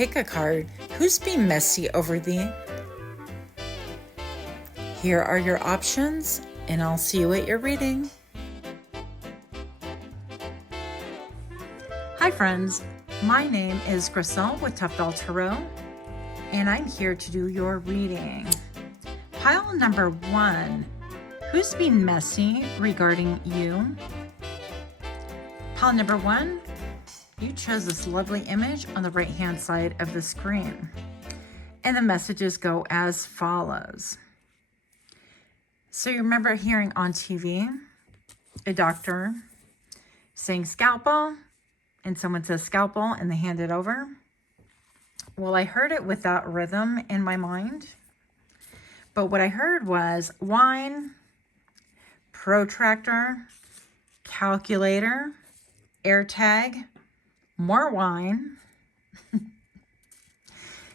Pick a card. Who's being messy over thee? Here are your options, and I'll see you at your reading. Hi friends, my name is Grisel with Toughdolltarot, and I'm here to do your reading. Pile number 1, who's being messy regarding you? Pile number 1, you chose this lovely image on the right hand side of the screen. And the messages go as follows. So you remember hearing on TV a doctor saying scalpel, and someone says scalpel and they hand it over? Well, I heard it with that rhythm in my mind. But what I heard was wine, protractor, calculator, air tag, more wine.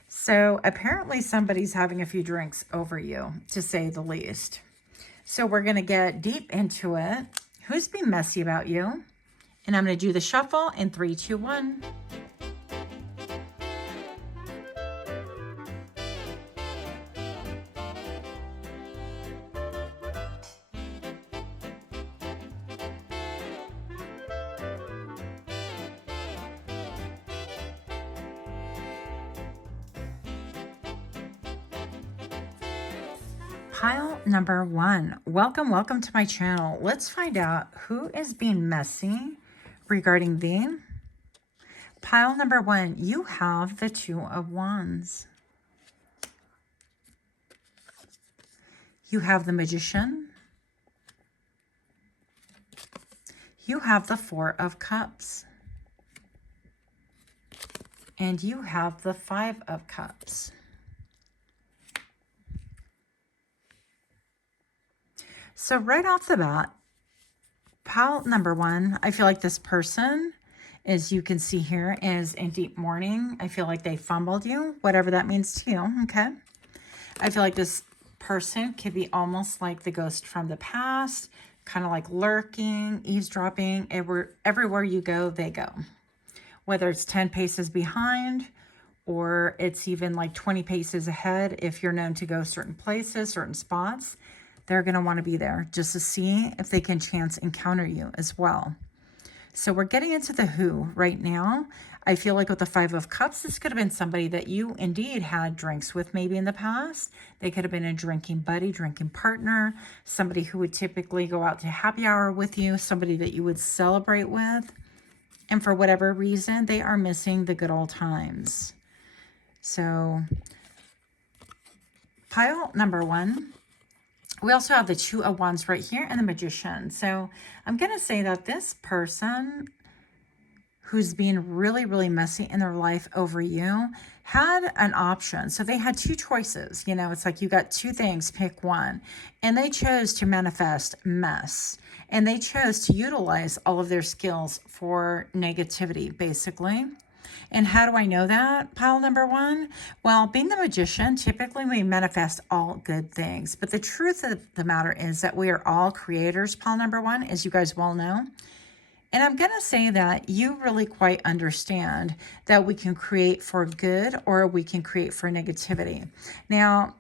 So apparently somebody's having a few drinks over you, to say the least. So we're going to get deep into it. Who's being messy about you? And I'm going to do the shuffle in 3, 2, 1. Pile number 1. Welcome to my channel. Let's find out who is being messy regarding thee. Pile number 1, you have the 2 of Wands. You have the Magician. You have the 4 of Cups. And you have the 5 of Cups. So right off the bat, pile number 1, I feel like this person, as you can see here, is in deep mourning. I feel like they fumbled you, whatever that means to you, okay? I feel like this person could be almost like the ghost from the past, kind of like lurking, eavesdropping. Everywhere you go, they go. Whether it's 10 paces behind or it's even like 20 paces ahead, if you're known to go certain places, certain spots, they're going to want to be there just to see if they can chance encounter you as well. So we're getting into the who right now. I feel like with the 5 of Cups, this could have been somebody that you indeed had drinks with maybe in the past. They could have been a drinking buddy, drinking partner, somebody who would typically go out to happy hour with you, somebody that you would celebrate with. And for whatever reason, they are missing the good old times. So pile number 1. We also have the 2 of Wands right here and the Magician. So I'm going to say that this person who's being really messy in their life over you had an option. So they had 2 choices. You know, it's like you got 2 things, pick one. And they chose to manifest mess. And they chose to utilize all of their skills for negativity, basically. And how do I know that, pile number 1? Well, being the Magician, typically we manifest all good things. But the truth of the matter is that we are all creators, pile number 1, as you guys well know. And I'm going to say that you really quite understand that we can create for good or we can create for negativity. Now,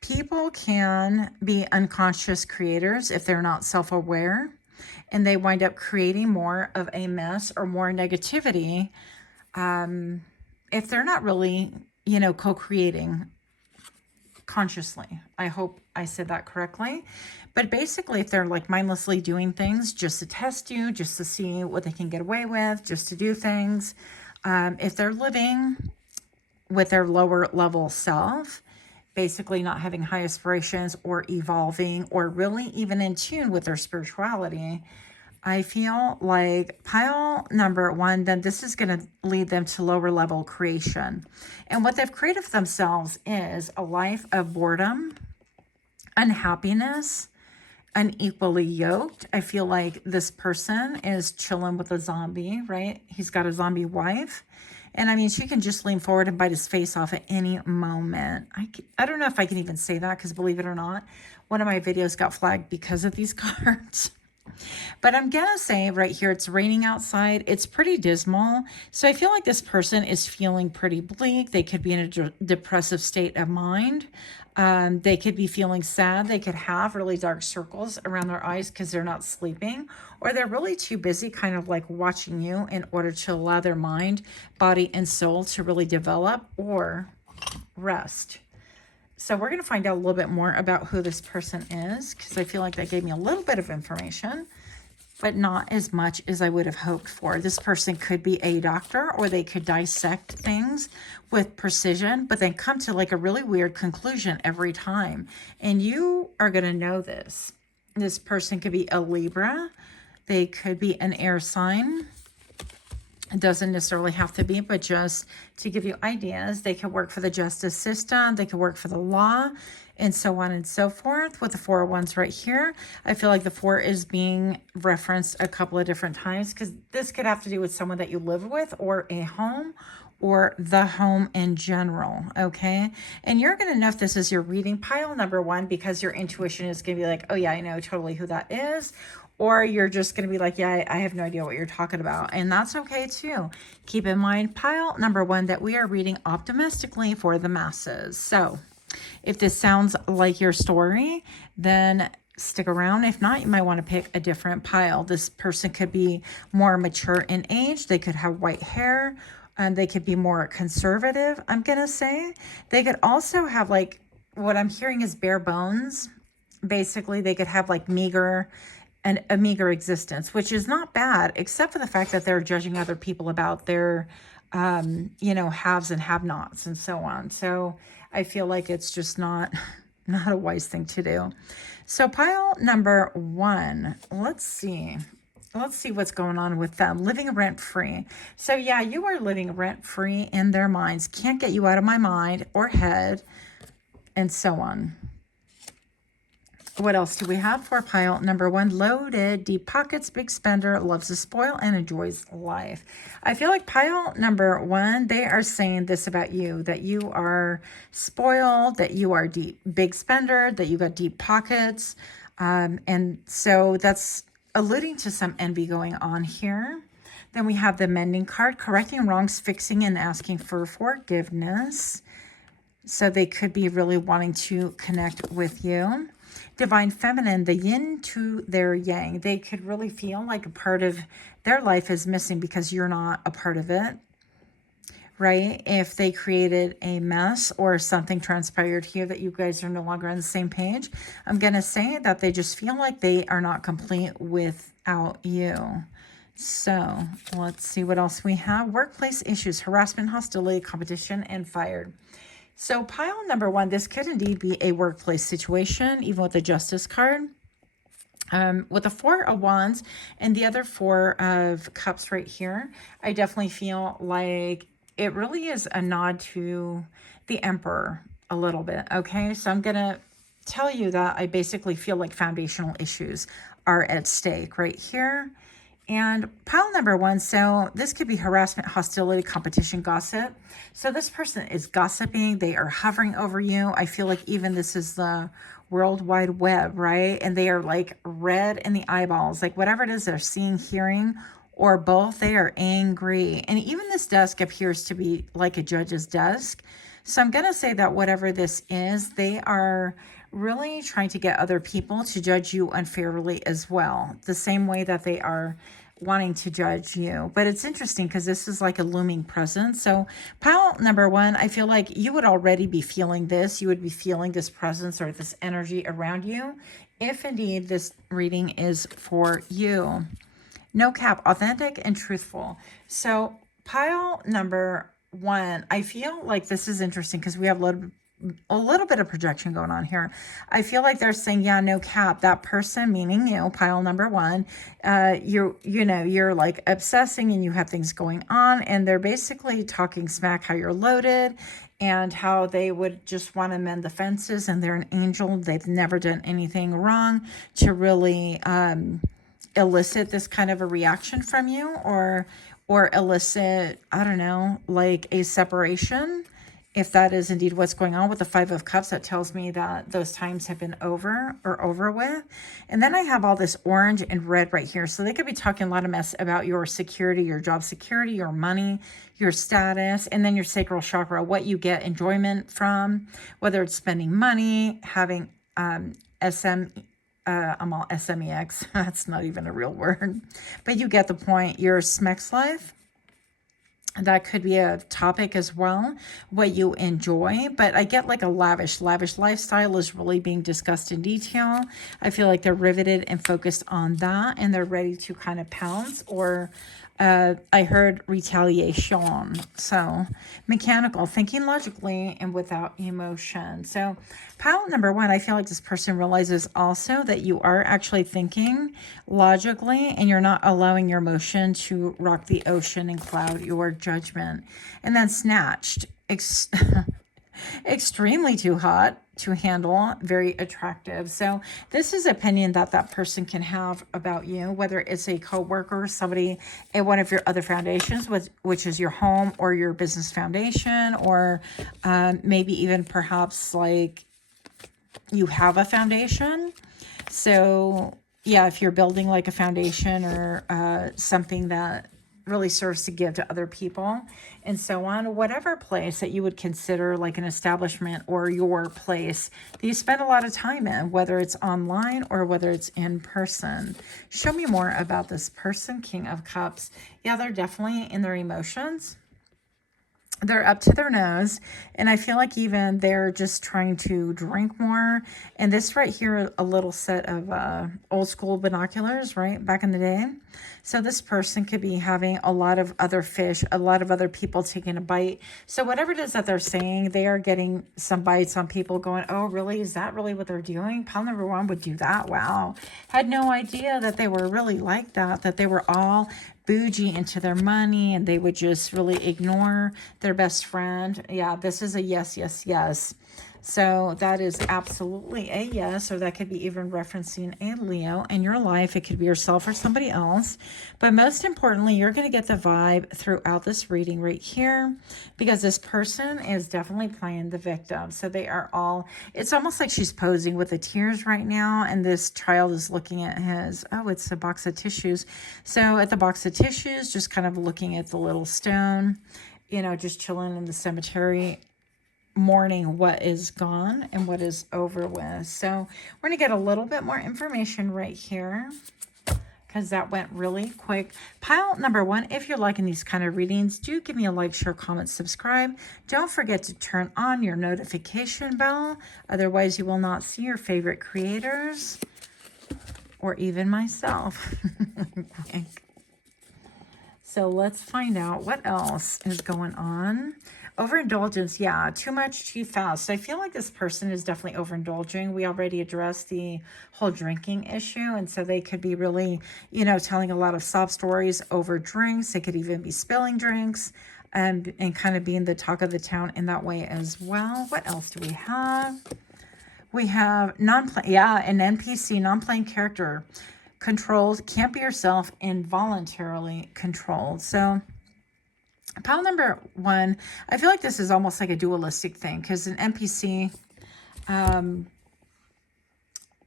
people can be unconscious creators if they're not self-aware, and they wind up creating more of a mess or more negativity if they're not really, you know, co-creating consciously. I hope I said that correctly. But basically, if they're like mindlessly doing things just to test you, just to see what they can get away with, just to do things, if they're living with their lower level self, basically not having high aspirations or evolving or really even in tune with their spirituality, I feel like pile number 1, then this is going to lead them to lower level creation. And what they've created for themselves is a life of boredom, unhappiness, unequally yoked. I feel like this person is chilling with a zombie, right? He's got a zombie wife. And I mean, she can just lean forward and bite his face off at any moment. I don't know if I can even say that because believe it or not, one of my videos got flagged because of these cards. But I'm going to say right here, it's raining outside. It's pretty dismal. So I feel like this person is feeling pretty bleak. They could be in a depressive state of mind. They could be feeling sad. They could have really dark circles around their eyes because they're not sleeping, or they're really too busy kind of like watching you in order to allow their mind, body, and soul to really develop or rest. So we're going to find out a little bit more about who this person is, because I feel like that gave me a little bit of information, but not as much as I would have hoped for. This person could be a doctor, or they could dissect things with precision, but then come to like a really weird conclusion every time. And you are going to know this. This person could be a Libra. They could be an air sign. It doesn't necessarily have to be, but just to give you ideas, they could work for the justice system, they could work for the law, and so on and so forth. With the Four of Wands right here, I feel like the four is being referenced a couple of different times, because this could have to do with someone that you live with, or a home, or the home in general, okay? And you're going to know if this is your reading pile number one, because your intuition is going to be like, oh yeah, I know totally who that is. Or you're just going to be like, yeah, I have no idea what you're talking about. And that's okay too. Keep in mind, pile number one, that we are reading optimistically for the masses. So if this sounds like your story, then stick around. If not, you might want to pick a different pile. This person could be more mature in age. They could have white hair, and they could be more conservative, I'm going to say. They could also have, like, what I'm hearing is bare bones. Basically, they could have like a meager existence, which is not bad, except for the fact that they're judging other people about their, haves and have-nots and so on. So I feel like it's just not a wise thing to do. So pile number one, let's see what's going on with them. Living rent-free. So yeah, you are living rent-free in their minds. Can't get you out of my mind or head, and so on. What else do we have for pile number one? Loaded, deep pockets, big spender, loves to spoil, and enjoys life. I feel like pile number one, they are saying this about you, that you are spoiled, that you are big spender, that you got deep pockets. And so that's alluding to some envy going on here. Then we have the mending card, correcting wrongs, fixing, and asking for forgiveness. So they could be really wanting to connect with you. Divine feminine, the yin to their yang. They could really feel like a part of their life is missing because you're not a part of it, right? If they created a mess or something transpired here that you guys are no longer on the same page, I'm going to say that they just feel like they are not complete without you. So let's see what else we have. Workplace issues, harassment, hostility, competition, and fired. So pile number one, this could indeed be a workplace situation, even with the Justice card. With the Four of Wands and the other Four of Cups right here, I definitely feel like it really is a nod to the Emperor a little bit, okay? So I'm going to tell you that I basically feel like foundational issues are at stake right here. And pile number one, so this could be harassment, hostility, competition, gossip. So this person is gossiping. They are hovering over you. I feel like even this is the World Wide Web, right? And they are like red in the eyeballs, like whatever it is they're seeing, hearing, or both, they are angry. And even this desk appears to be like a judge's desk. So I'm going to say that whatever this is, they are really trying to get other people to judge you unfairly as well, the same way that they are wanting to judge you. But it's interesting because this is like a looming presence. So pile number one, I feel like you would already be feeling this. You would be feeling this presence or this energy around you, if indeed this reading is for you. No cap, authentic and truthful. So pile number one, I feel like this is interesting because we have a little bit of projection going on here. I feel like they're saying, yeah, no cap, that person, meaning you, pile number one, you're like obsessing and you have things going on, and they're basically talking smack how you're loaded and how they would just want to mend the fences, and they're an angel. They've never done anything wrong to really elicit this kind of a reaction from you, or elicit, I don't know, like a separation. if that is indeed what's going on with the Five of Cups, that tells me that those times have been over or over with. And then I have all this orange and red right here. So they could be talking a lot of mess about your security, your job security, your money, your status, and then your sacral chakra, what you get enjoyment from, whether it's spending money, having I'm all SMEX. That's not even a real word. But you get the point. Your SMEX life. That could be a topic as well, what you enjoy. But I get like a lavish lifestyle is really being discussed in detail. I feel like they're riveted and focused on that, and they're ready to kind of pounce, or I heard retaliation. So mechanical, thinking logically and without emotion. So pile number one, I feel like this person realizes also that you are actually thinking logically, and you're not allowing your emotion to rock the ocean and cloud your judgment. And then snatched, extremely too hot to handle, very attractive. So this is opinion that that person can have about you, whether it's a coworker, somebody at one of your other foundations, which is your home or your business foundation, or maybe even perhaps like you have a foundation. So yeah, if you're building like a foundation or something that really serves to give to other people and so on, whatever place that you would consider like an establishment or your place that you spend a lot of time in, whether it's online or whether it's in person. Show me more about this person. King of Cups. Yeah, they're definitely in their emotions. They're up to their nose, and I feel like even they're just trying to drink more. And this right here, a little set of old school binoculars, right, back in the day. So this person could be having a lot of other fish, a lot of other people taking a bite. So whatever it is that they're saying, they are getting some bites on people going, oh, really? Is that really what they're doing? Pile number one would do that. Wow. Had no idea that they were really like that they were all bougie into their money, and they would just really ignore their best friend. Yeah, this is a yes, yes, yes. So that is absolutely a yes, or that could be even referencing a Leo in your life. It could be yourself or somebody else. But most importantly, you're going to get the vibe throughout this reading right here, because this person is definitely playing the victim. So they are all, it's almost like she's posing with the tears right now, and this child is looking at his, oh, it's a box of tissues. So at the box of tissues, just kind of looking at the little stone, you know, just chilling in the cemetery, mourning what is gone and what is over with. So we're going to get a little bit more information right here, because that went really quick. Pile number one, if you're liking these kind of readings, do give me a like, share, comment, subscribe. Don't forget to turn on your notification bell. Otherwise, you will not see your favorite creators or even myself. So let's find out what else is going on. Overindulgence, yeah, too much, too fast. So I feel like this person is definitely overindulging. We already addressed the whole drinking issue, and so they could be really, you know, telling a lot of sob stories over drinks. They could even be spilling drinks and kind of being the talk of the town in that way as well. What else do we have? We have an NPC, non-playing character. Controlled, can't be yourself, involuntarily controlled. So pile number one, I feel like this is almost like a dualistic thing, because an NPC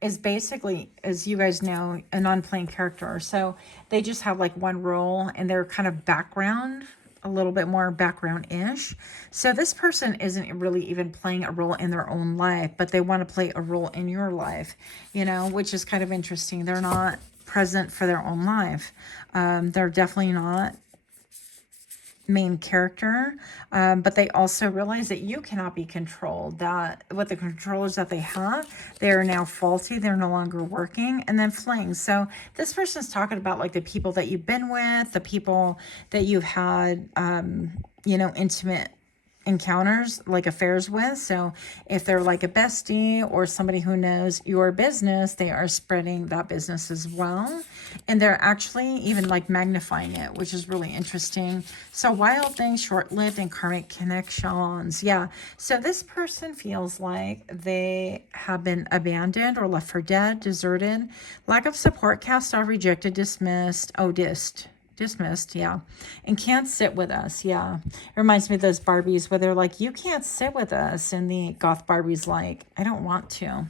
is basically, as you guys know, a non-playing character. So they just have like one role, and they're kind of background, a little bit more background-ish. So this person isn't really even playing a role in their own life, but they want to play a role in your life, you know, which is kind of interesting. They're not present for their own life. They're definitely not main character, but they also realize that you cannot be controlled, that with the controllers that they have, they are now faulty, they're no longer working. And then fling. So this person's talking about like the people that you've been with, the people that you've had you know, intimate encounters, like affairs with. So if they're like a bestie or somebody who knows your business, they are spreading that business as well. And they're actually even like magnifying it, which is really interesting. So wild things, short-lived, and karmic connections. Yeah. So this person feels like they have been abandoned or left for dead, deserted, lack of support, cast off, rejected, dismissed, dissed. dismissed, yeah. And can't sit with us, yeah. It reminds me of those Barbies where they're like, you can't sit with us. And the goth Barbie's like, I don't want to.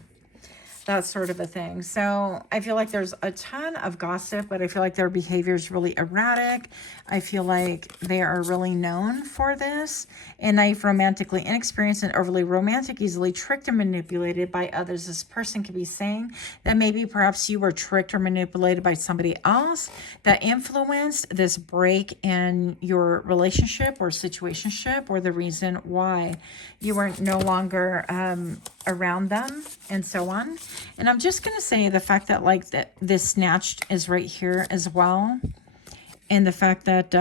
That sort of a thing. So I feel like there's a ton of gossip, but I feel like their behavior is really erratic. I feel like they are really known for this. And naive, romantically inexperienced, and overly romantic, easily tricked and manipulated by others. This person could be saying that maybe perhaps you were tricked or manipulated by somebody else that influenced this break in your relationship or situationship, or the reason why you were no longer around them, and so on. And I'm just going to say the fact that like this snatched is right here as well. And the fact that,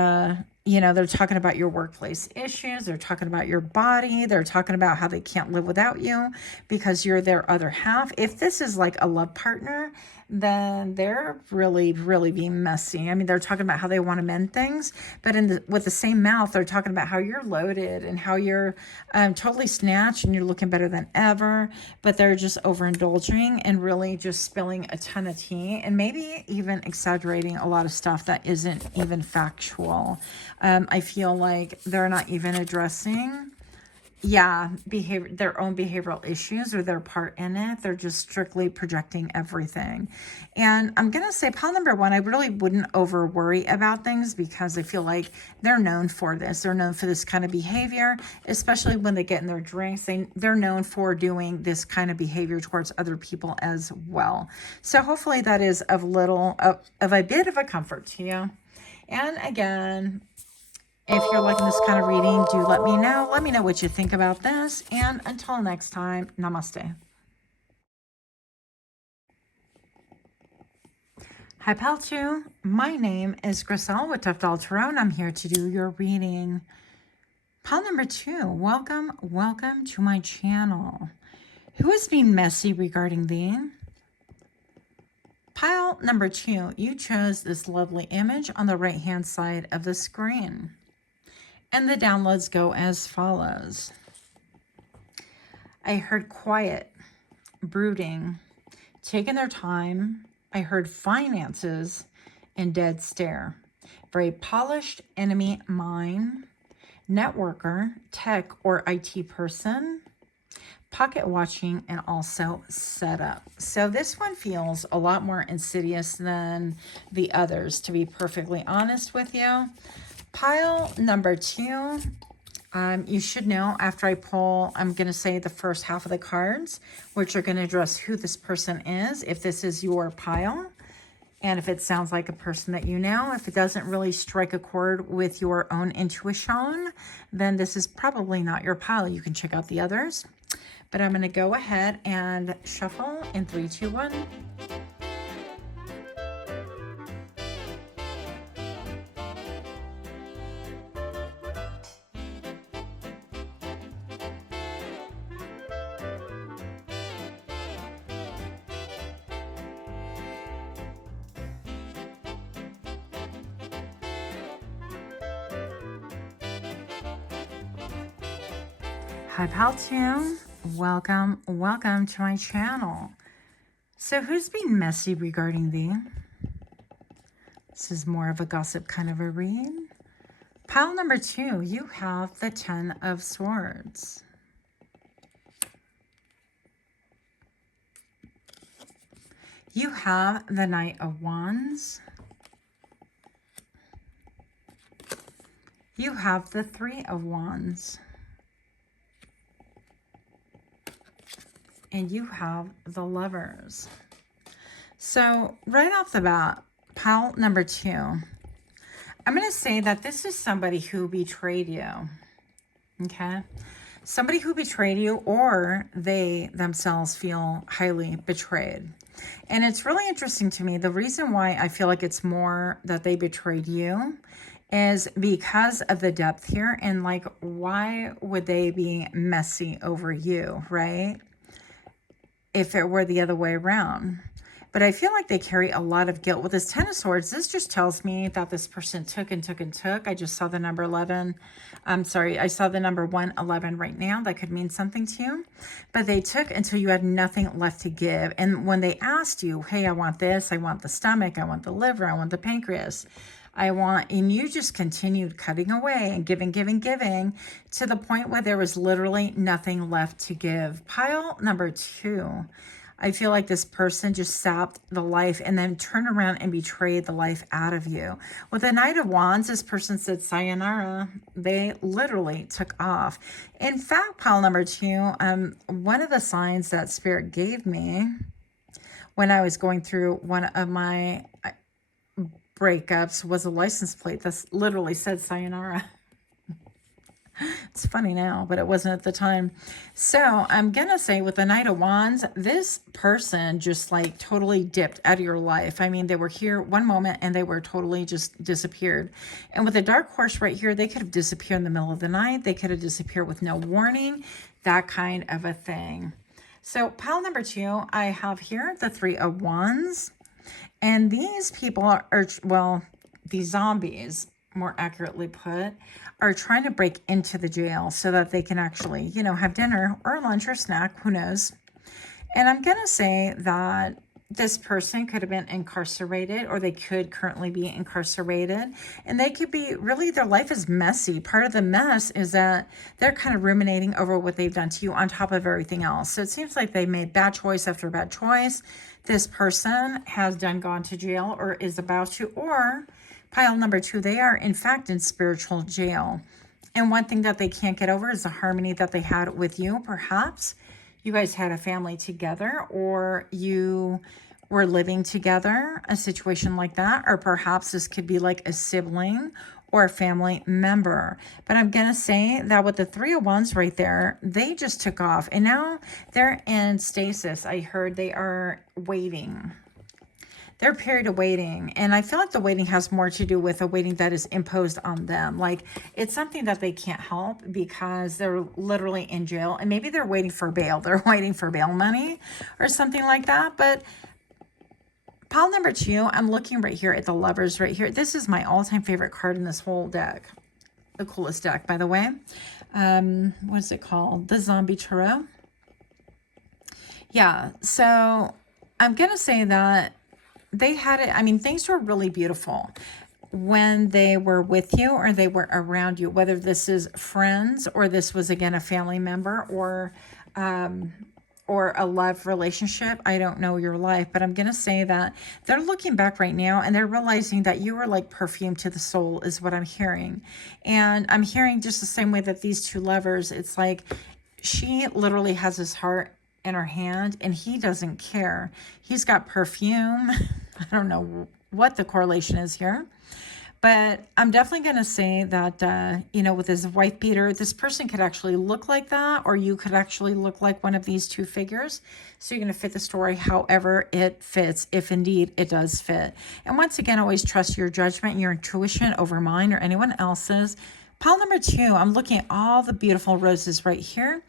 you know, they're talking about your workplace issues. They're talking about your body. They're talking about how they can't live without you because you're their other half. If this is like a love partner, then they're really, really being messy. I mean, they're talking about how they want to mend things, but with the same mouth, they're talking about how you're loaded and how you're totally snatched and you're looking better than ever, but they're just overindulging and really just spilling a ton of tea and maybe even exaggerating a lot of stuff that isn't even factual. I feel like they're not even addressing their own behavioral issues or their part in it. They're just strictly projecting everything. And I'm going to say pile number one, I really wouldn't over worry about things because I feel like they're known for this. They're known for this kind of behavior, especially when they get in their drinks. They're known for doing this kind of behavior towards other people as well. So hopefully that is of a bit of a comfort to you. And again, if you're liking this kind of reading, do let me know. Let me know what you think about this. And until next time, namaste. Hi, Pal 2. My name is Griselle with Toughdolltarot, and I'm here to do your reading. Pal number 2, welcome to my channel. Who is being messy regarding thee? Pile number 2, you chose this lovely image on the right-hand side of the screen. And the downloads go as follows. I heard quiet, brooding, taking their time. I heard finances and dead stare. Very polished enemy mine, networker, tech or IT person, pocket watching, and also setup. So this one feels a lot more insidious than the others, to be perfectly honest with you. Pile number 2, you should know after I pull, I'm going to say the first half of the cards, which are going to address who this person is, if this is your pile, and if it sounds like a person that you know. If it doesn't really strike a chord with your own intuition, then this is probably not your pile. You can check out the others. But I'm going to go ahead and shuffle in 3, 2, 1. Hi, Pal 2. Welcome to my channel. So who's being messy regarding thee? This is more of a gossip kind of a read. Pile number 2, you have the 10 of Swords. You have the Knight of Wands. You have the 3 of Wands. And you have the Lovers. So right off the bat, pile number 2, I'm going to say that this is somebody who betrayed you. Okay? Somebody who betrayed you, or they themselves feel highly betrayed. And it's really interesting to me. The reason why I feel like it's more that they betrayed you is because of the depth here. And like, why would they be messy over you, right? If it were the other way around. But I feel like they carry a lot of guilt with this 10 of Swords. This just tells me that this person took and took and took. I just saw the number 11. I saw the number 111 right now. That could mean something to you. But they took until you had nothing left to give. And when they asked you, hey, I want this, I want the stomach, I want the liver, I want the pancreas, And you just continued cutting away and giving, giving, giving to the point where there was literally nothing left to give. Pile number 2. I feel like this person just sapped the life and then turned around and betrayed the life out of you. With the Knight of Wands, this person said sayonara. They literally took off. In fact, pile number 2, one of the signs that Spirit gave me when I was going through one of my breakups was a license plate that literally said sayonara. It's funny now, but it wasn't at the time. So I'm going to say with the Knight of Wands, this person just like totally dipped out of your life. I mean, they were here one moment and they were totally just disappeared. And with the Dark Horse right here, they could have disappeared in the middle of the night. They could have disappeared with no warning, that kind of a thing. So pile number 2, I have here the 3 of Wands. And these people are, well, these zombies, more accurately put, are trying to break into the jail so that they can actually, you know, have dinner or lunch or snack, who knows. And I'm going to say that this person could have been incarcerated, or they could currently be incarcerated, and they could be, really, their life is messy. Part of the mess is that they're kind of ruminating over what they've done to you on top of everything else. So it seems like they made bad choice after bad choice. This person has gone to jail or is about to, or pile number 2, they are in fact in spiritual jail. And one thing that they can't get over is the harmony that they had with you. Perhaps you guys had a family together, or you were living together, a situation like that. Or perhaps this could be like a sibling or a family member. But I'm going to say that with the 3 of Wands right there, they just took off. And now they're in stasis. I heard they are waiting. Their period of waiting. And I feel like the waiting has more to do with a waiting that is imposed on them. Like it's something that they can't help because they're literally in jail. And maybe they're waiting for bail. They're waiting for bail money or something like that. But pile number 2, I'm looking right here at the Lovers right here. This is my all-time favorite card in this whole deck. The coolest deck, by the way. What is it called? The Zombie Tarot. Yeah, so I'm going to say that they had it. I mean, things were really beautiful when they were with you or they were around you, whether this is friends or this was, again, a family member or a love relationship. I don't know your life, but I'm going to say that they're looking back right now and they're realizing that you were like perfume to the soul is what I'm hearing. And I'm hearing just the same way that these 2 lovers, it's like she literally has his heart in her hand and he doesn't care. He's got perfume. I don't know what the correlation is here, but I'm definitely going to say that, you know, with his wife beater, this person could actually look like that, or you could actually look like one of these 2 figures. So you're going to fit the story however it fits, if indeed it does fit. And once again, always trust your judgment and your intuition over mine or anyone else's. Pile number 2, I'm looking at all the beautiful roses right here.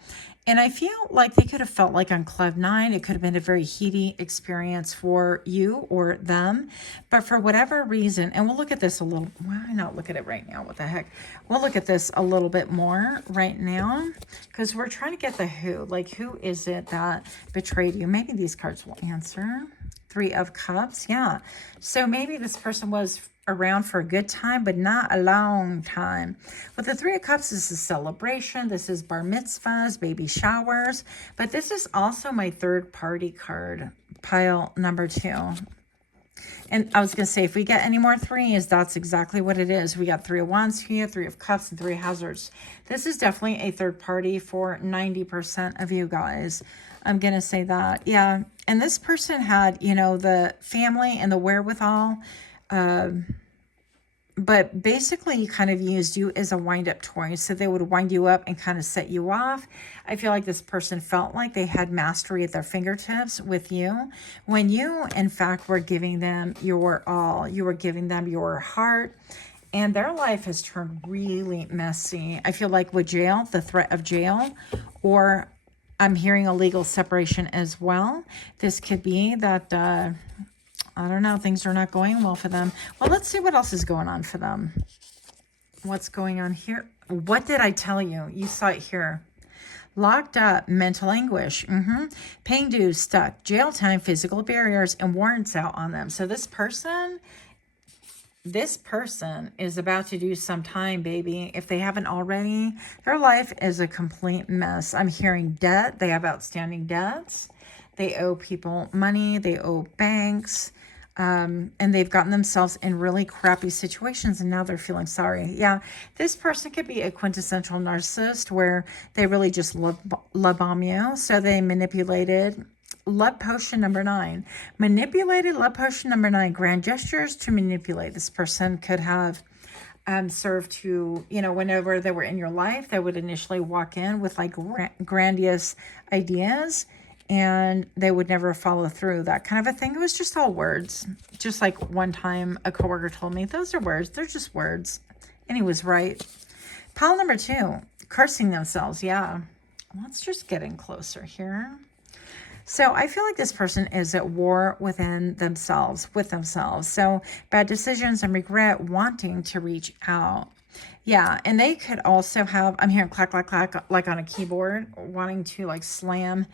And I feel like they could have felt like on Cloud 9. It could have been a very heady experience for you or them. But for whatever reason, and we'll look at this a little, why not look at it right now? What the heck? We'll look at this a little bit more right now because we're trying to get the who. Like, who is it that betrayed you? Maybe these cards will answer. 3 of Cups. Yeah. So maybe this person was around for a good time, but not a long time. With the 3 of Cups, this is celebration. This is bar mitzvahs, baby showers. But this is also my third party card, pile number 2. And I was going to say, if we get any more 3s, that's exactly what it is. We got 3 of Wands here, 3 of Cups, and 3 of Hazards. This is definitely a third party for 90% of you guys. I'm going to say that. Yeah. And this person had, you know, the family and the wherewithal, but basically he kind of used you as a wind-up toy. So they would wind you up and kind of set you off. I feel like this person felt like they had mastery at their fingertips with you when you, in fact, were giving them your all. You were giving them your heart. And their life has turned really messy. I feel like with jail, the threat of jail, or I'm hearing a legal separation as well. This could be that, I don't know, things are not going well for them. Well, let's see what else is going on for them. What's going on here? What did I tell you? You saw it here. Locked up, mental anguish, paying dues, stuck, jail time, physical barriers, and warrants out on them. So this person, this person is about to do some time, baby. If they haven't already, their life is a complete mess. I'm hearing debt. They have outstanding debts. They owe people money. They owe banks. And they've gotten themselves in really crappy situations, and now they're feeling sorry. Yeah, this person could be a quintessential narcissist where they really just love bomb you. So they manipulated. Love potion number 9. Manipulated love potion number 9. Grand gestures to manipulate. This person could have served to, you know, whenever they were in your life, they would initially walk in with like grandiose ideas, and they would never follow through, that kind of a thing. It was just all words. Just like one time a coworker told me, those are words. They're just words. And he was right. Pile number 2, cursing themselves. Yeah. Let's just get in closer here. So I feel like this person is at war within themselves, with themselves. So bad decisions and regret, wanting to reach out. Yeah, and they could also have, I'm hearing clack, clack, clack, like on a keyboard, wanting to like slam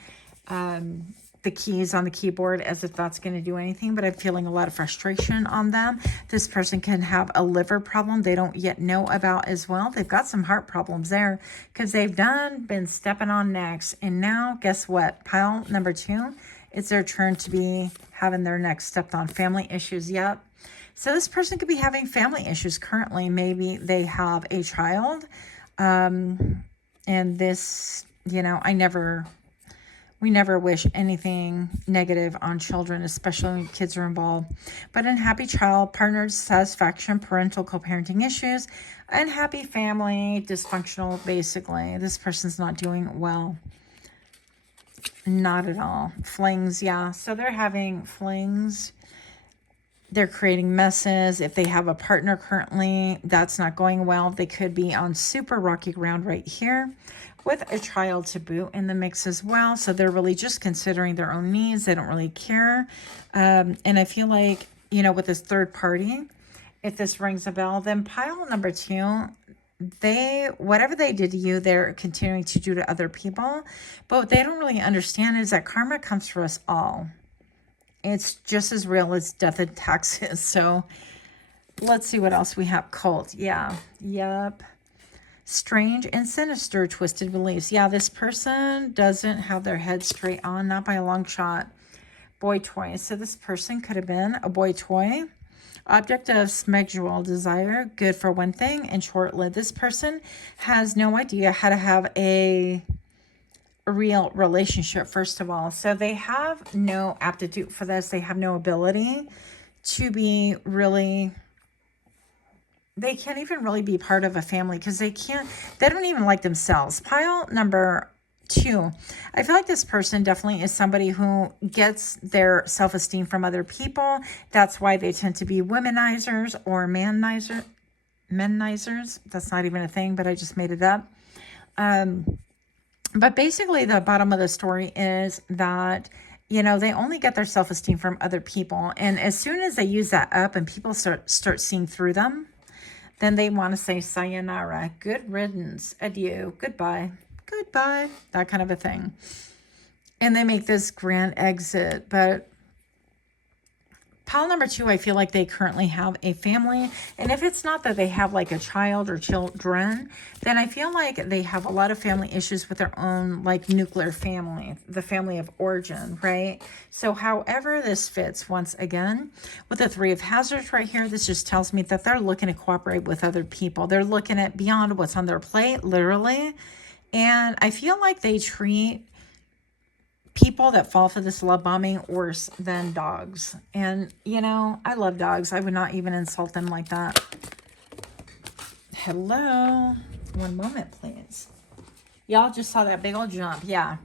the keys on the keyboard as if that's going to do anything, but I'm feeling a lot of frustration on them. This person can have a liver problem they don't yet know about as well. They've got some heart problems there because they've been stepping on necks. And now, guess what? Pile number 2, it's their turn to be having their necks stepped on. Family issues, yep. So this person could be having family issues currently. Maybe they have a child. And this, you know, we never wish anything negative on children, especially when kids are involved. But unhappy child, partner dissatisfaction, parental co-parenting issues, unhappy family, dysfunctional, basically. This person's not doing well. Not at all. Flings, yeah. So they're having flings. They're creating messes. If they have a partner currently, that's not going well. They could be on super rocky ground right here with a child to boot in the mix as well. So they're really just considering their own needs. They don't really care. And I feel like, you know, with this third party, if this rings a bell, then pile number 2, whatever they did to you, they're continuing to do to other people. But what they don't really understand is that karma comes for us all. It's just as real as death and taxes. So let's see what else we have. Cult. Yeah. Yep. Strange and sinister twisted beliefs. Yeah, this person doesn't have their head straight on, not by a long shot. Boy toy. So this person could have been a boy toy. Object of sexual desire, good for one thing and short-lived. This person has no idea how to have a real relationship, first of all. So they have no aptitude for this. They have no ability to be really... They can't even really be part of a family because they don't even like themselves. Pile number 2. I feel like this person definitely is somebody who gets their self-esteem from other people. That's why they tend to be womenizers or menizers. That's not even a thing, but I just made it up. But basically the bottom of the story is that, you know, they only get their self-esteem from other people. And as soon as they use that up and people start seeing through them, then they want to say sayonara, good riddance, adieu, goodbye, that kind of a thing. And they make this grand exit. But pile number 2, I feel like they currently have a family. And if it's not that they have like a child or children, then I feel like they have a lot of family issues with their own like nuclear family, the family of origin, right? So however this fits, once again, with the 3 of hazards right here, this just tells me that they're looking to cooperate with other people. They're looking at beyond what's on their plate, literally. And I feel like they treat people that fall for this love bombing worse than dogs. And, you know, I love dogs. I would not even insult them like that. Hello. One moment, please. Y'all just saw that big old jump. Yeah.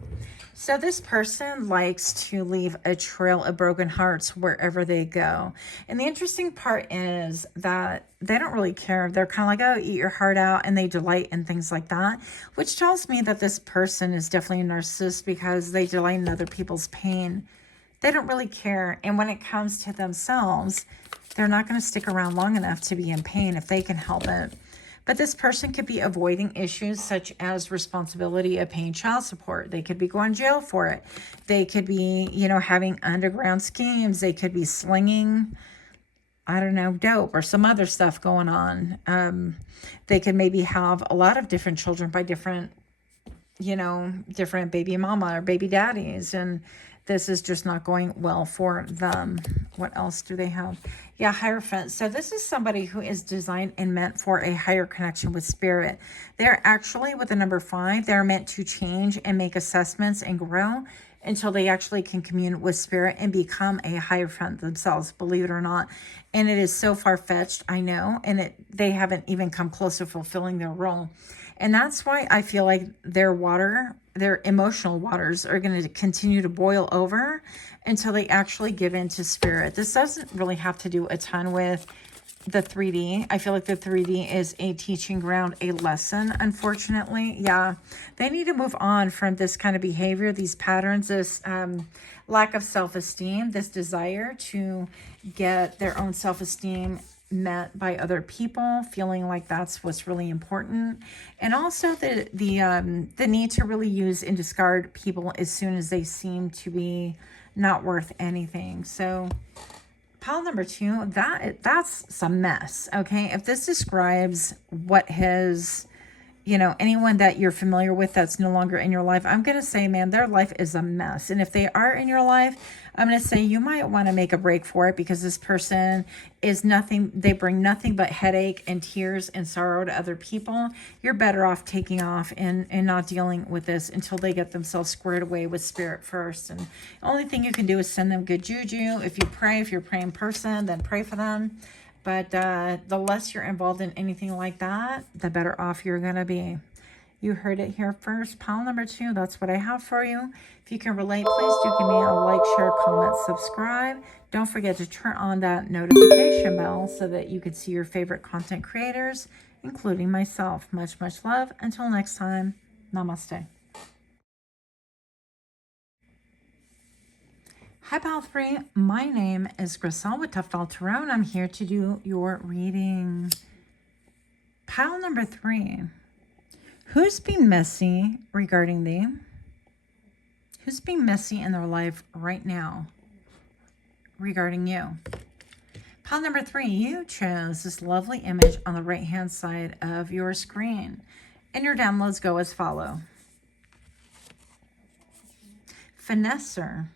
So this person likes to leave a trail of broken hearts wherever they go. And the interesting part is that they don't really care. They're kind of like, oh, eat your heart out, and they delight in things like that, which tells me that this person is definitely a narcissist because they delight in other people's pain. They don't really care. And when it comes to themselves, they're not going to stick around long enough to be in pain if they can help it. But this person could be avoiding issues such as responsibility of paying child support. They could be going to jail for it. They could be, you know, having underground schemes. They could be slinging I don't know, dope or some other stuff going on. They could maybe have a lot of different children by different, different baby mama or baby daddies. And this is just not going well for them. What else do they have? Yeah, Hierophant. So this is somebody who is designed and meant for a higher connection with spirit. They're actually, with the number 5, they're meant to change and make assessments and grow until they actually can commune with spirit and become a Hierophant themselves, believe it or not. And it is so far-fetched, I know, and they haven't even come close to fulfilling their role. And that's why I feel like their emotional waters are going to continue to boil over until they actually give in to spirit. This doesn't really have to do a ton with the 3D. I feel like the 3D is a teaching ground, a lesson, unfortunately. Yeah, they need to move on from this kind of behavior, these patterns, this lack of self-esteem, this desire to get their own self-esteem met by other people, feeling like that's what's really important. And also the need to really use and discard people as soon as they seem to be not worth anything. So pile number 2, that's some mess. Okay, if this describes what his, anyone that you're familiar with that's no longer in your life, I'm going to say, man, their life is a mess. And if they are in your life, I'm going to say you might want to make a break for it, because this person is nothing. They bring nothing but headache and tears and sorrow to other people. You're better off taking off and not dealing with this until they get themselves squared away with spirit first. And the only thing you can do is send them good juju. If you're a praying person, then pray for them. But the less you're involved in anything like that, the better off you're going to be. You heard it here first. Pile number 2, that's what I have for you. If you can relate, please do give me a like, share, comment, subscribe. Don't forget to turn on that notification bell so that you can see your favorite content creators, including myself. Much, much love. Until next time, namaste. Hi, Pile 3. My name is Griselle with Toughdolltarot, and I'm here to do your reading. Pile number 3. Who's being messy regarding thee? Who's being messy in their life right now regarding you? Pile number 3, you chose this lovely image on the right-hand side of your screen. And your downloads go as follow. Finesser,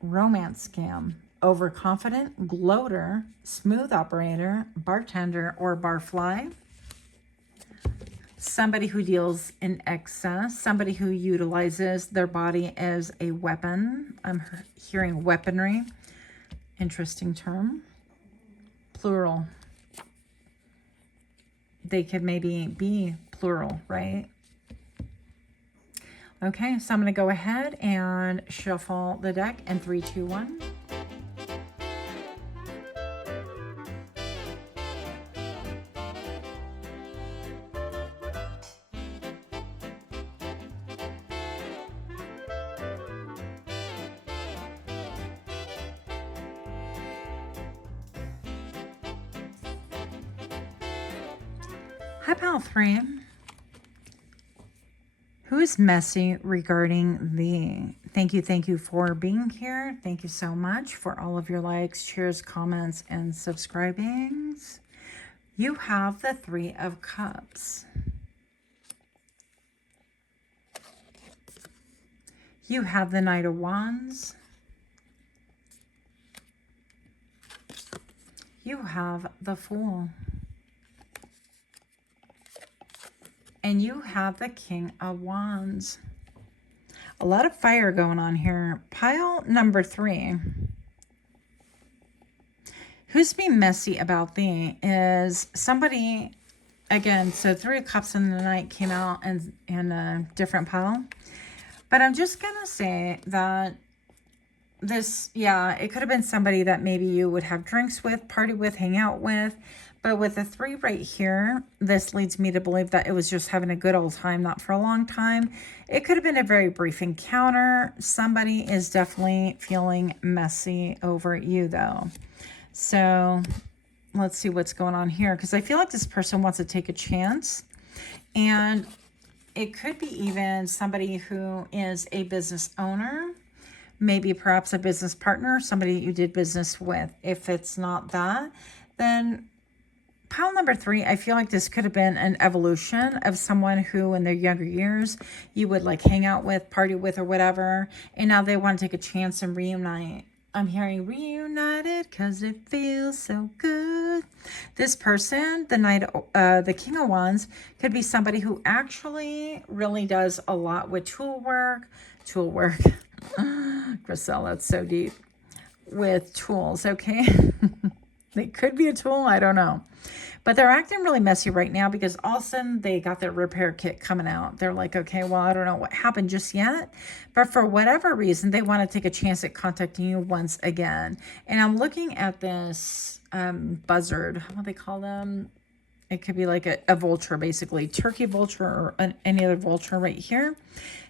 romance scam, overconfident, gloater, smooth operator, bartender, or barfly. Somebody who deals in excess, somebody who utilizes their body as a weapon. I'm hearing weaponry. Interesting term. Plural. They could maybe be plural, right? Okay, so I'm going to go ahead and shuffle the deck in 3, 2, 1. Hi, Pile 3. Who is messy regarding thee? Thank you for being here. Thank you so much for all of your likes, shares, comments, and subscribings. You have the 3 of Cups. You have the Knight of Wands. You have the Fool. And you have the King of Wands. A lot of fire going on here. Pile number 3. Who's being messy about thee is somebody, again, so 3 of Cups in the Night came out in a different pile. But I'm just going to say that this, yeah, it could have been somebody that maybe you would have drinks with, party with, hang out with. But with the 3 right here, this leads me to believe that it was just having a good old time, not for a long time. It could have been a very brief encounter. Somebody is definitely feeling messy over you, though. So let's see what's going on here, because I feel like this person wants to take a chance. And it could be even somebody who is a business owner. maybe perhaps a business partner, somebody you did business with. If it's not that, then pile number 3, I feel like this could have been an evolution of someone who in their younger years you would like hang out with, party with, or whatever, and now they want to take a chance and reunite. I'm hearing reunited because it feels so good. This person, the King of Wands, could be somebody who actually really does a lot with tool work. Griselle, that's so deep. With tools, okay? They could be a tool, I don't know. But they're acting really messy right now because all of a sudden they got their repair kit coming out. They're like, okay, well, I don't know what happened just yet. But for whatever reason, they want to take a chance at contacting you once again. And I'm looking at this buzzard. What do they call them? It could be like a vulture, basically. Turkey vulture or any other vulture right here.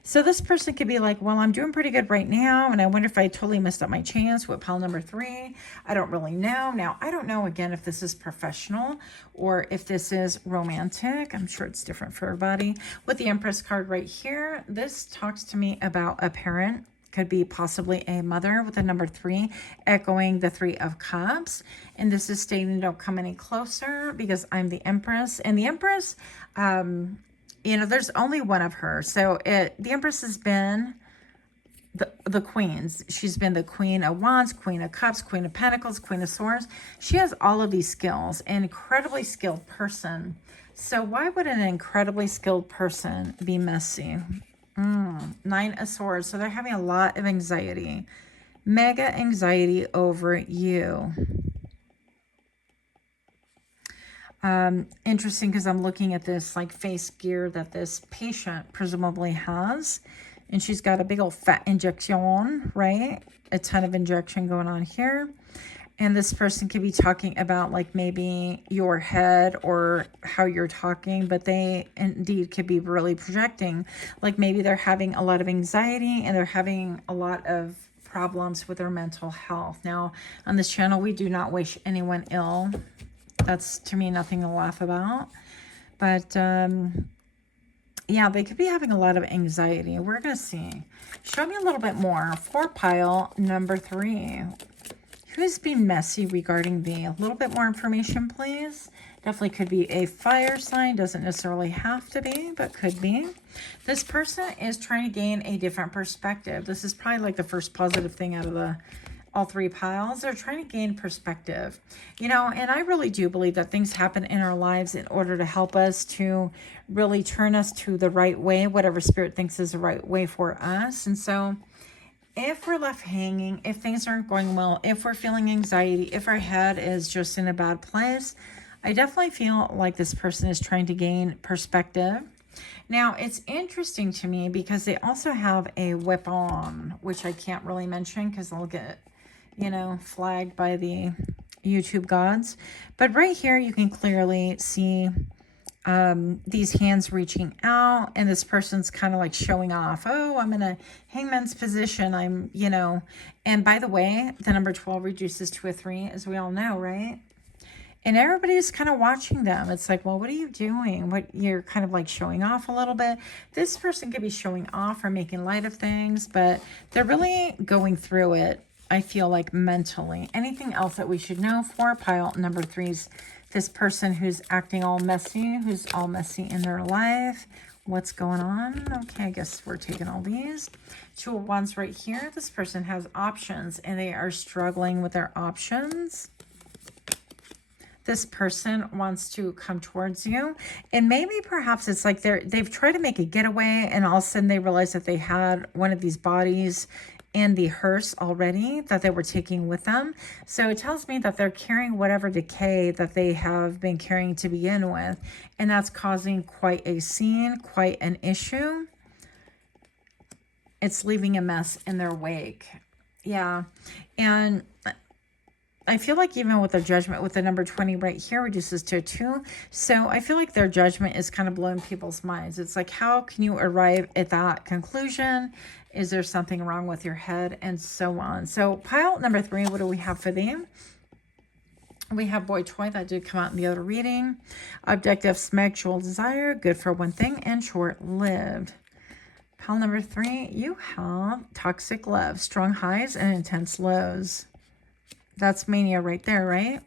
So this person could be like, well, I'm doing pretty good right now, and I wonder if I totally messed up my chance with pile number 3. I don't really know. Now, I don't know, again, if this is professional or if this is romantic. I'm sure it's different for everybody. With the Empress card right here, this talks to me about a parent. Could be possibly a mother with the number 3, echoing the 3 of Cups. And this is stating, don't come any closer because I'm the Empress. And the Empress, you know, there's only one of her. So the Empress has been the queens. She's been the Queen of Wands, Queen of Cups, Queen of Pentacles, Queen of Swords. She has all of these skills, an incredibly skilled person. So why would an incredibly skilled person be messy? 9 of Swords. So they're having a lot of anxiety. Mega anxiety over you. Interesting because I'm looking at this like face gear that this patient presumably has. And she's got a big old fat injection, right? A ton of injection going on here. And this person could be talking about like maybe your head or how you're talking, but they indeed could be really projecting. Like maybe they're having a lot of anxiety and they're having a lot of problems with their mental health. Now, on this channel, we do not wish anyone ill. That's, to me, nothing to laugh about. But, yeah, they could be having a lot of anxiety. We're going to see. Show me a little bit more. For pile number 3. Who's being messy regarding the? A little bit more information, please. Definitely could be a fire sign. Doesn't necessarily have to be, but could be. This person is trying to gain a different perspective. This is probably like the first positive thing out of all 3 piles. They're trying to gain perspective. You know, and I really do believe that things happen in our lives in order to help us to really turn us to the right way, whatever spirit thinks is the right way for us. And so if we're left hanging, if things aren't going well, if we're feeling anxiety, if our head is just in a bad place, I definitely feel like this person is trying to gain perspective. Now, it's interesting to me because they also have a weapon, which I can't really mention because I'll get, you know, flagged by the YouTube gods. But right here, you can clearly see these hands reaching out, and this person's kind of like showing off. Oh, I'm in a hangman's position. I'm, you know, and by the way, the number 12 reduces to a 3, as we all know, right? And everybody's kind of watching them. It's like, well, what are you doing? What, you're kind of like showing off a little bit. This person could be showing off or making light of things, but they're really going through it, I feel like, mentally. Anything else that we should know for pile number 3's this person who's acting all messy, who's all messy in their life? What's going on? Okay, I guess we're taking all these. 2 of Wands right here. This person has options and they are struggling with their options. This person wants to come towards you, and maybe perhaps it's like they've tried to make a getaway, and all of a sudden they realize that they had one of these bodies in the hearse already that they were taking with them. So it tells me that they're carrying whatever decay that they have been carrying to begin with, and that's causing quite a scene, quite an issue. It's leaving a mess in their wake. Yeah, and I feel like even with their judgment, with the number 20 right here, reduces to a 2. So I feel like their judgment is kind of blowing people's minds. It's like, how can you arrive at that conclusion? Is there something wrong with your head? And so on. So pile number 3, what do we have for them? We have boy toy that did come out in the other reading. Objective sexual desire, good for one thing and short-lived. Pile number 3, you have toxic love, strong highs and intense lows. That's mania right there, right?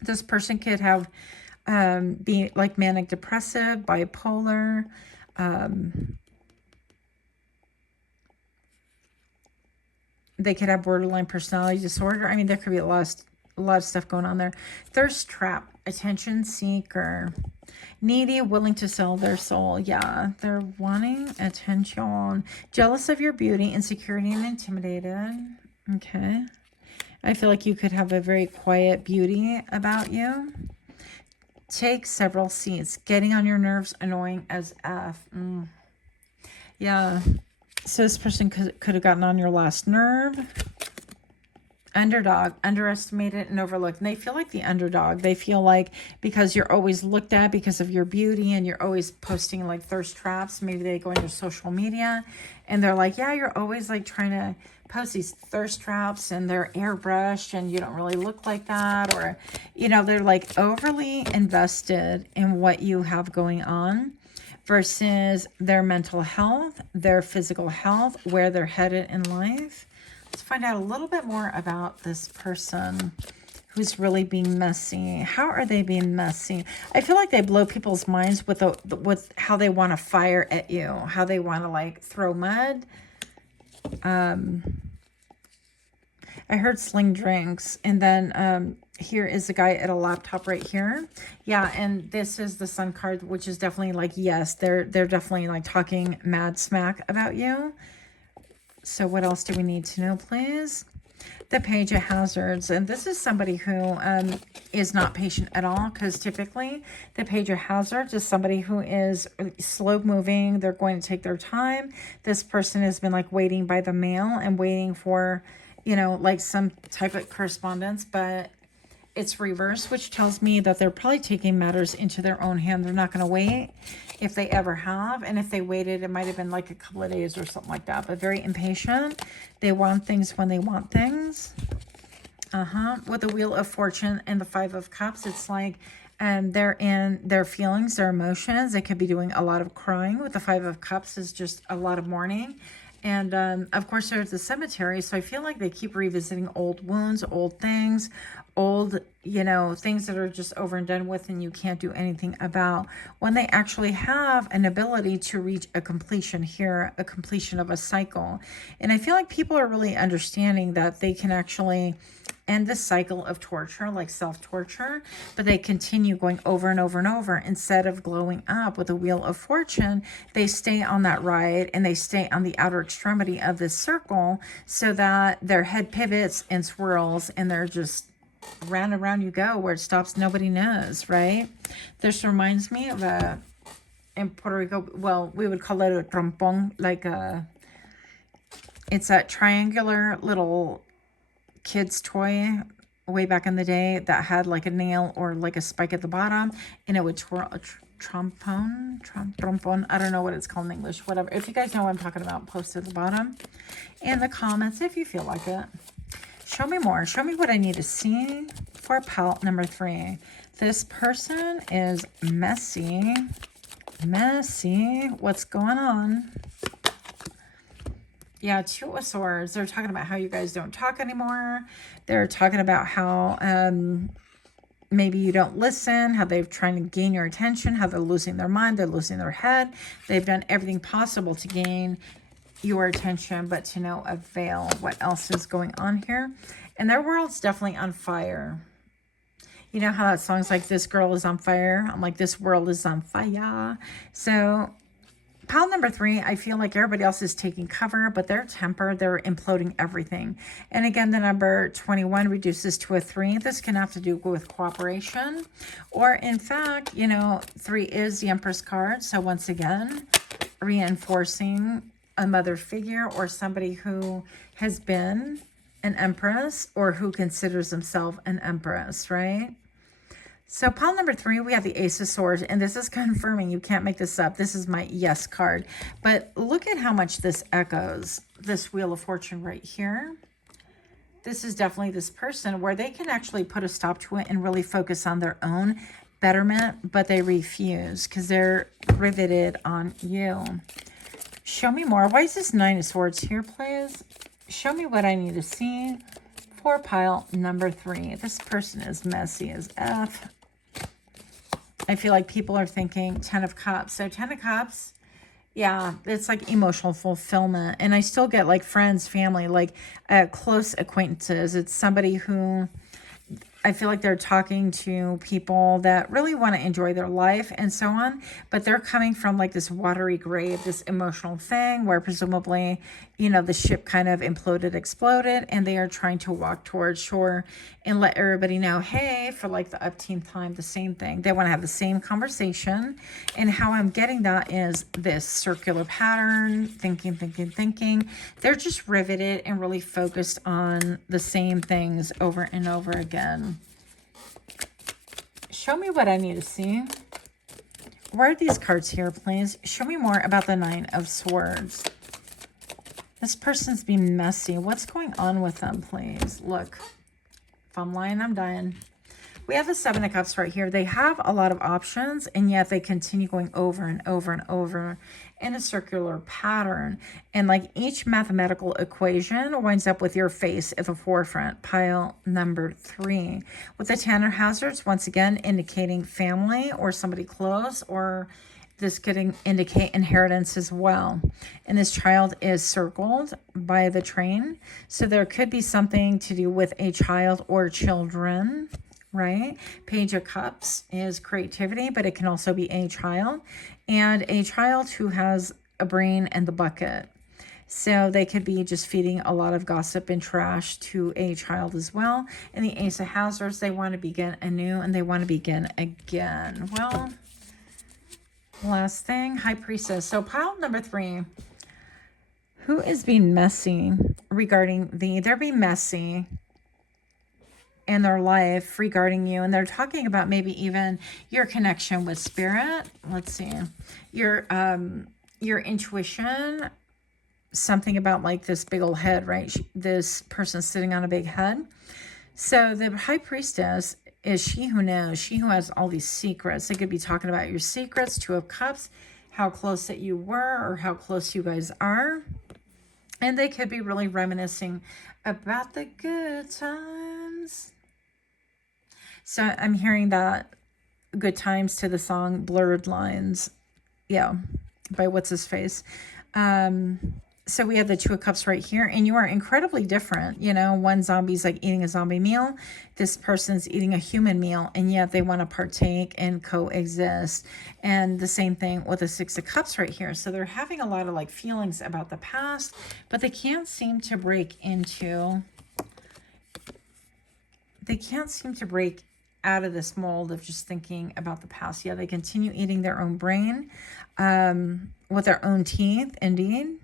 This person could have be like manic depressive, bipolar, they could have borderline personality disorder. I mean, there could be a lot of stuff going on there. Thirst trap, attention seeker, needy, willing to sell their soul. Yeah, they're wanting attention. Jealous of your beauty, insecurity, and intimidated. Okay. I feel like you could have a very quiet beauty about you. Take several seats. Getting on your nerves, annoying as F. Yeah. So this person could have gotten on your last nerve. Underdog, underestimated and overlooked. And they feel like the underdog. They feel like because you're always looked at because of your beauty and you're always posting like thirst traps. Maybe they go on your social media and they're like, yeah, you're always like trying to post these thirst traps and they're airbrushed and you don't really look like that. Or, you know, they're like overly invested in what you have going on versus their mental health, their physical health, where they're headed in life. Let's find out a little bit more about this person who's really being messy. How are they being messy? I feel like they blow people's minds with how they want to fire at you, how they want to like throw mud. I heard sling drinks, and then here is a guy at a laptop right here. Yeah, and this is the Sun card, which is definitely like, yes, they're definitely like talking mad smack about you. So what else do we need to know, please? The Page of Hazards. And this is somebody who is not patient at all, because typically the Page of Hazards is somebody who is slow moving. They're going to take their time. This person has been like waiting by the mail and waiting for, you know, like some type of correspondence, but it's reversed, which tells me that they're probably taking matters into their own hand. They're not going to wait if they ever have. And if they waited, it might have been like a couple of days or something like that, but very impatient. They want things when they want things. With the Wheel of Fortune and the Five of Cups, it's like they're in their feelings, their emotions. They could be doing a lot of crying. With the Five of Cups is just a lot of mourning. And of course, there's the cemetery. So I feel like they keep revisiting old wounds, old things, old, you know, things that are just over and done with and you can't do anything about, when they actually have an ability to reach a completion here, a completion of a cycle. And I feel like people are really understanding that they can actually end the cycle of torture, like self-torture, but they continue going over and over and over. Instead of glowing up with the Wheel of Fortune, they stay on that ride and they stay on the outer extremity of this circle so that their head pivots and swirls and they're just round and round you go. Where it stops, nobody knows, right? This reminds me of in Puerto Rico, well, we would call it a trompon, like it's that triangular little kid's toy way back in the day that had like a nail or like a spike at the bottom, and it would twirl. Trompon, I don't know what it's called in English, whatever. If you guys know what I'm talking about, post at the bottom in the comments if you feel like it. Show me more. Show me what I need to see for palette number 3. This person is messy. Messy. What's going on? Yeah, Two of Swords. They're talking about how you guys don't talk anymore. They're talking about how maybe you don't listen, how they're trying to gain your attention, how they're losing their mind, they're losing their head. They've done everything possible to gain your attention, but to no avail. What else is going on here? And their world's definitely on fire. You know how that song's like, this girl is on fire? I'm like, this world is on fire. So pile number 3, I feel like everybody else is taking cover, but their temper, they're imploding everything. And again, the number 21 reduces to a 3. This can have to do with cooperation. Or in fact, you know, 3 is the Empress card. So once again, reinforcing a mother figure or somebody who has been an empress or who considers themselves an empress, right? So pile number 3, we have the Ace of Swords, and this is confirming. You can't make this up. This is my yes card. But look at how much this echoes this Wheel of Fortune right here. This is definitely this person where they can actually put a stop to it and really focus on their own betterment, but they refuse because they're riveted on you. Show me more. Why is this Nine of Swords here, please? Show me what I need to see for pile number 3. This person is messy as F. I feel like people are thinking 10 of Cups. So 10 of Cups, yeah, it's like emotional fulfillment. And I still get like friends, family, like close acquaintances. It's somebody who I feel like they're talking to people that really want to enjoy their life and so on, but they're coming from like this watery grave, this emotional thing where presumably, you know, the ship kind of imploded, exploded, and they are trying to walk towards shore and let everybody know, hey, for like the upteenth time, the same thing. They want to have the same conversation. And how I'm getting that is this circular pattern, thinking, thinking, thinking. They're just riveted and really focused on the same things over and over again. Show me what I need to see. Where are these cards here, please? Show me more about the Nine of Swords. This person's being messy. What's going on with them, please? Look, if I'm lying, I'm dying. We have the Seven of Cups right here. They have a lot of options, and yet they continue going over and over and over in a circular pattern. And like each mathematical equation winds up with your face at the forefront, pile number 3. With the Ten of Hazards, once again, indicating family or somebody close, or this could indicate inheritance as well. And this child is circled by the train. So there could be something to do with a child or children, right? Page of Cups is creativity, but it can also be a child. And a child who has a brain and the bucket. So they could be just feeding a lot of gossip and trash to a child as well. And the Ace of Hazards, they want to begin anew and they want to begin again. Well, last thing, High Priestess. So pile number 3. Who is being messy regarding they're being messy in their life regarding you, and they're talking about maybe even your connection with spirit. Let's see, your intuition, something about like this big old head, right? This person's sitting on a big head. So the High Priestess is she who knows, she who has all these secrets. They could be talking about your secrets. Two of Cups, how close that you were or how close you guys are. And they could be really reminiscing about the good times. So I'm hearing that good times to the song Blurred Lines. Yeah, by what's his face. So we have the Two of Cups right here, and you are incredibly different. You know, one zombie's like eating a zombie meal. This person's eating a human meal, and yet they want to partake and coexist. And the same thing with the Six of Cups right here. So they're having a lot of like feelings about the past, but they can't seem to break out of this mold of just thinking about the past. Yeah, they continue eating their own brain with their own teeth, indeed.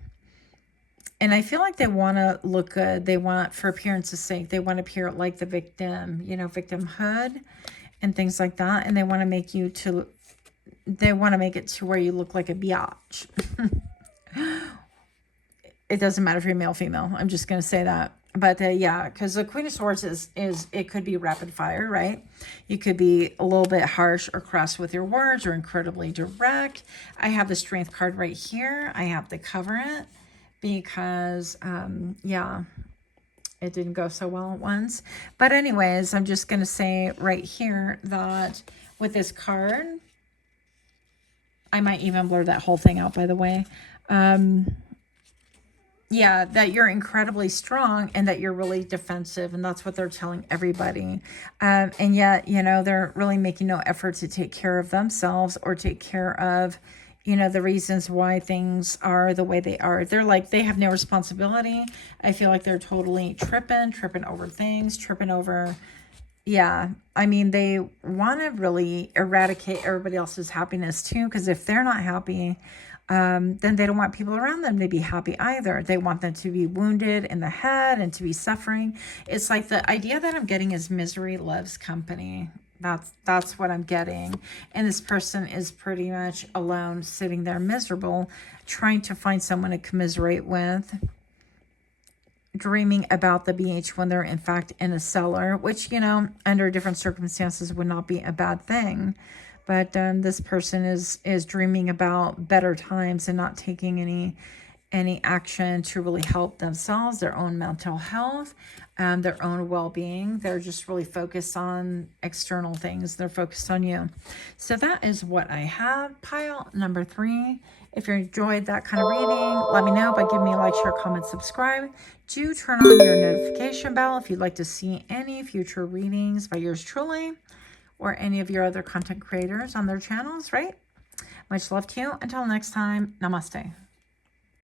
And I feel like they want to look good. They want, for appearance's sake, they want to appear like the victim, you know, victimhood and things like that. And they want to make it to where you look like a biatch. It doesn't matter if you're male, female. I'm just going to say that. But yeah, because the Queen of Swords is it could be rapid fire, right? You could be a little bit harsh or cross with your words or incredibly direct. I have the Strength card right here. I have to cover it because, yeah, it didn't go so well at once. But anyways, I'm just going to say right here that with this card, I might even blur that whole thing out, by the way. Yeah, that you're incredibly strong and that you're really defensive. And that's what they're telling everybody. And yet, you know, they're really making no effort to take care of themselves or take care of, you know, the reasons why things are the way they are. They're like, they have no responsibility. I feel like they're totally tripping over things, tripping over. Yeah, I mean, they want to really eradicate everybody else's happiness too, because if they're not happy, then they don't want people around them to be happy either. They want them to be wounded in the head and to be suffering. It's like the idea that I'm getting is misery loves company. That's what I'm getting. And this person is pretty much alone, sitting there miserable, trying to find someone to commiserate with, dreaming about the beach when they're in fact in a cellar, which, you know, under different circumstances would not be a bad thing. But this person is dreaming about better times and not taking any action to really help themselves, their own mental health, their own well-being. They're just really focused on external things. They're focused on you. So that is what I have. Pile number 3. If you enjoyed that kind of reading, let me know by giving me a like, share, comment, subscribe. Do turn on your notification bell if you'd like to see any future readings by yours truly or any of your other content creators on their channels, right? Much love to you. Until next time, namaste.